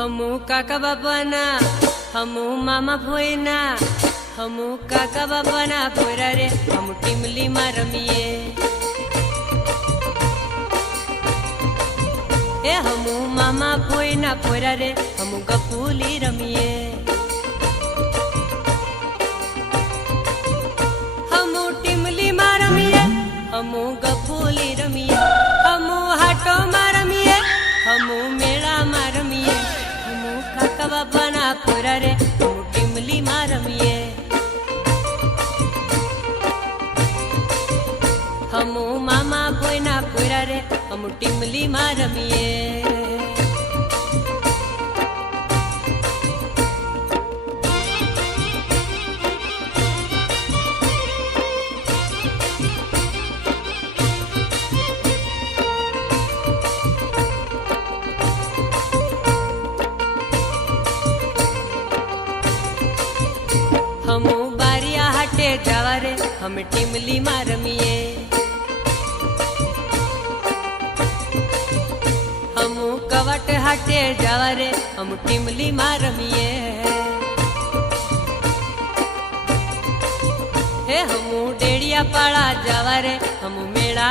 हमू काका बाबाना हमू मामा भोयना हमू काका बाबाना भोरा रे हम टिमली मा रमीए ए हमू मामा भोयना भोरा रे हमू गपूली रमीए हमू टिमली मा रमीए हमू गपूली रमीए हमू हाटो मा रमीए हमू मेला मा रमीए हमू काका बाबाना भोरा रे हमू टिमली मा रमीए हमू मामा भोयना भोरा रे हमू टिमली मा रमीए हमू बारिया हाटे जावा रे हम टिमली मा रमीए हमू कवट हाटे जावा रे हम टिमली मा रमीए हे हमू डेड़िया पाड़ा जावा रे हमू मेला